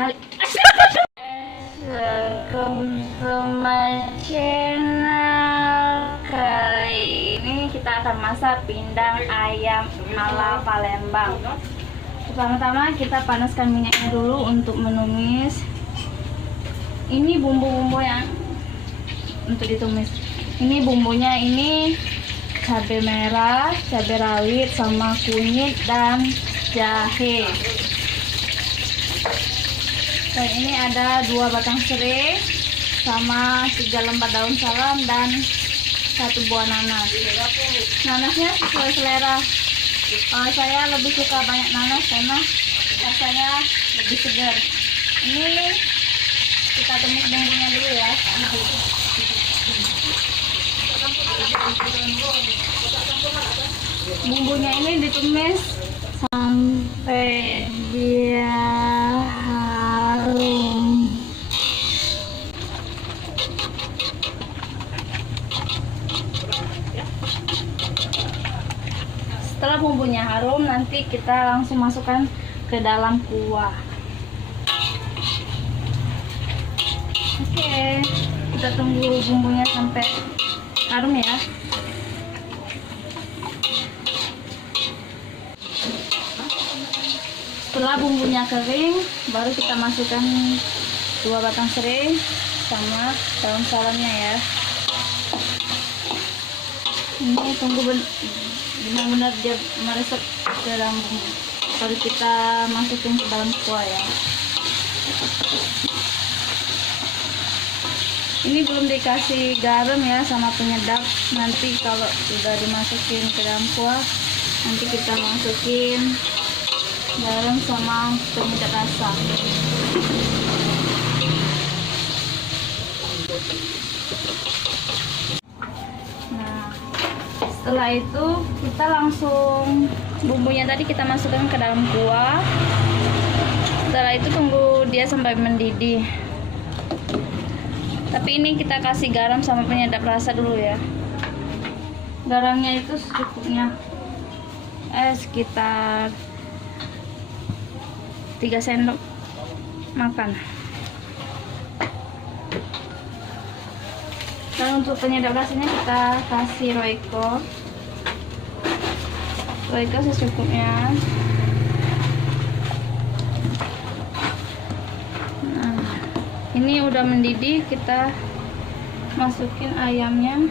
kali. Welcome to my channel. Kali ini kita akan masak pindang ayam ala Palembang. Pertama-tama kita panaskan minyaknya dulu untuk menumis. Ini bumbu-bumbu yang untuk ditumis. Ini bumbunya, ini cabai merah, cabai rawit, sama kunyit dan jahe. Dan ini ada 2 batang serai sama 3 lembar daun salam dan 1 buah nanas. Nanasnya sesuai selera. Saya lebih suka banyak nanas karena rasanya lebih segar. Ini kita tumis bumbunya dulu ya. Bumbunya ini ditumis sampai dia harum. Setelah bumbunya harum, nanti kita langsung masukkan ke dalam kuah. Oke, kita tunggu bumbunya sampai harum ya. Setelah bumbunya kering, baru kita masukkan 2 batang serai sama daun salamnya ya. Ini tunggu benar-benar dia meresap ke dalam bumbu, baru kita masukin ke dalam kuah ya. Ini belum dikasih garam ya sama penyedap. Nanti kalau sudah dimasukin ke dalam kuah, nanti kita masukin garam sama penyedap rasa. Nah, setelah itu kita langsung bumbunya tadi kita masukkan ke dalam kuah. Setelah itu tunggu dia sampai mendidih. Tapi ini kita kasih garam sama penyedap rasa dulu ya. Garamnya itu secukupnya, sekitar 3 sendok makan. Dan untuk penyedap rasanya kita kasih Royco secukupnya. Nah, ini udah mendidih, kita masukin ayamnya.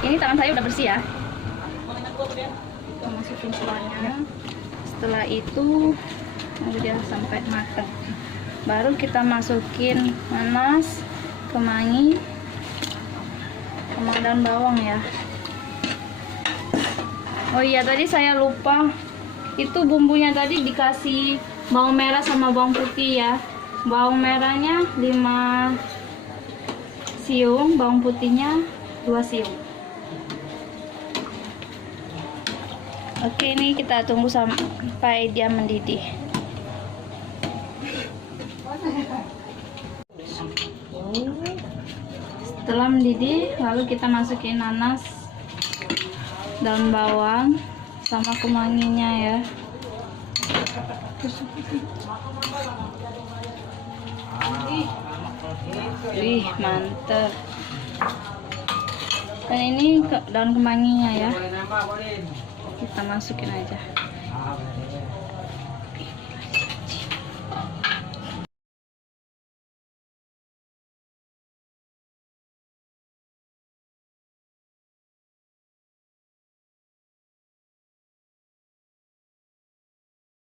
Ini tangan saya udah bersih ya. Kita masukin semuanya. Setelah itu dia sampai matang, baru kita masukin nanas, kemangi, sama daun bawang ya. Oh iya, tadi saya lupa, itu bumbunya tadi dikasih bawang merah sama bawang putih ya. Bawang merahnya 5 siung, bawang putihnya 2 siung. Oke, ini kita tunggu sampai dia mendidih. Setelah mendidih, lalu kita masukin nanas, daun bawang, sama kemanginya ya. Wih, mantep. Dan ini daun kemanginya ya. Kita masukin aja.